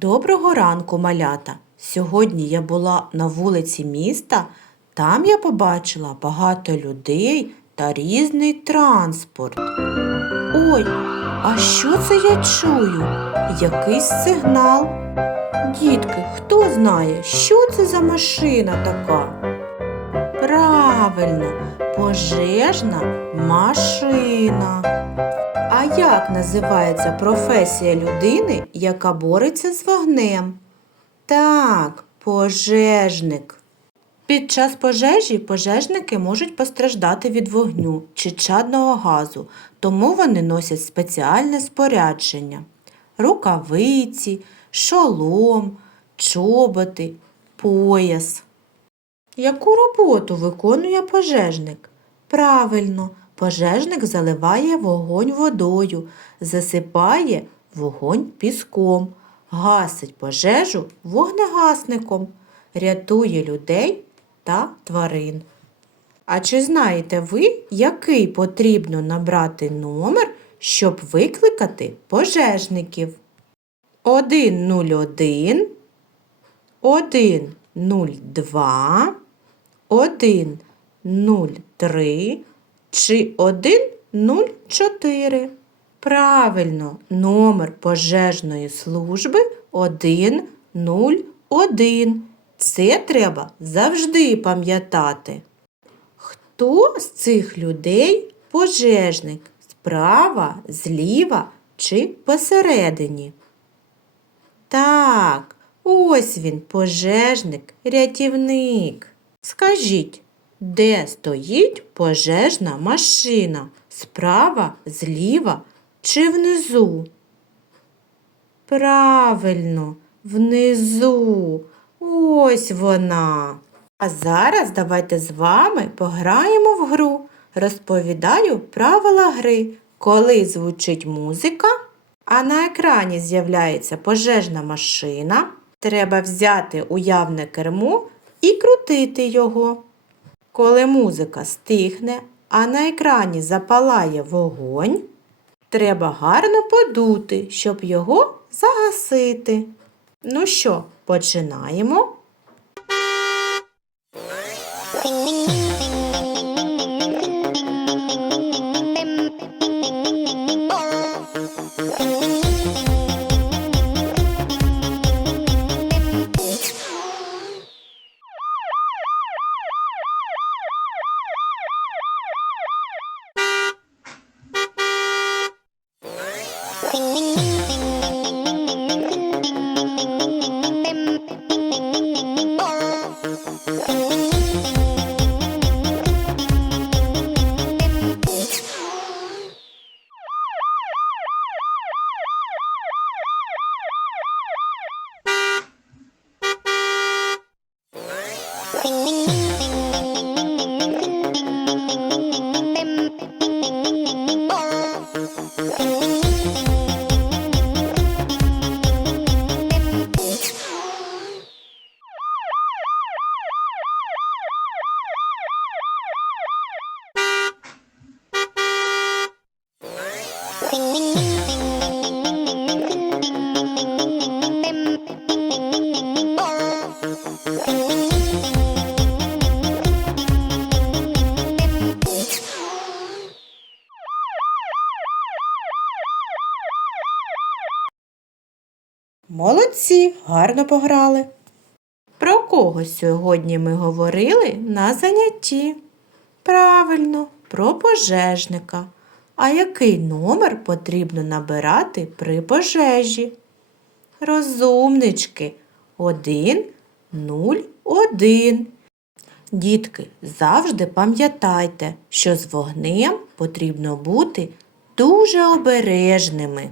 Доброго ранку, малята! Сьогодні я була на вулиці міста. Там я побачила багато людей та різний транспорт. Ой, а що це я чую? Якийсь сигнал. Дітки, хто знає, що це за машина така? Правильно, пожежна машина. А як називається професія людини, яка бореться з вогнем? Так, пожежник. Під час пожежі пожежники можуть постраждати від вогню чи чадного газу, тому вони носять спеціальне спорядження: рукавиці, шолом, чоботи, пояс. Яку роботу виконує пожежник? Правильно, пожежник заливає вогонь водою, засипає вогонь піском, гасить пожежу вогнегасником, рятує людей та тварин. А чи знаєте ви, який потрібно набрати номер, щоб викликати пожежників? 101 102 103 чи 104. Правильно, номер пожежної служби 101. Це треба завжди пам'ятати. Хто з цих людей пожежник? Справа, зліва чи посередині? Так, ось він, пожежник, рятівник. Скажіть, де стоїть пожежна машина? Справа, зліва чи внизу? Правильно, внизу. Ось вона. А зараз давайте з вами пограємо в гру. Розповідаю правила гри. Коли звучить музика, а на екрані з'являється пожежна машина, треба взяти уявне кермо і крутити його. Коли музика стихне, а на екрані запалає вогонь, треба гарно подути, щоб його загасити. Ну що, починаємо? Ding ding ding. Молодці, гарно пограли. Про кого сьогодні ми говорили на занятті? Правильно, про пожежника. А який номер потрібно набирати при пожежі? Розумнички. Один, нуль, один. Дітки, завжди пам'ятайте, що з вогнем потрібно бути дуже обережними.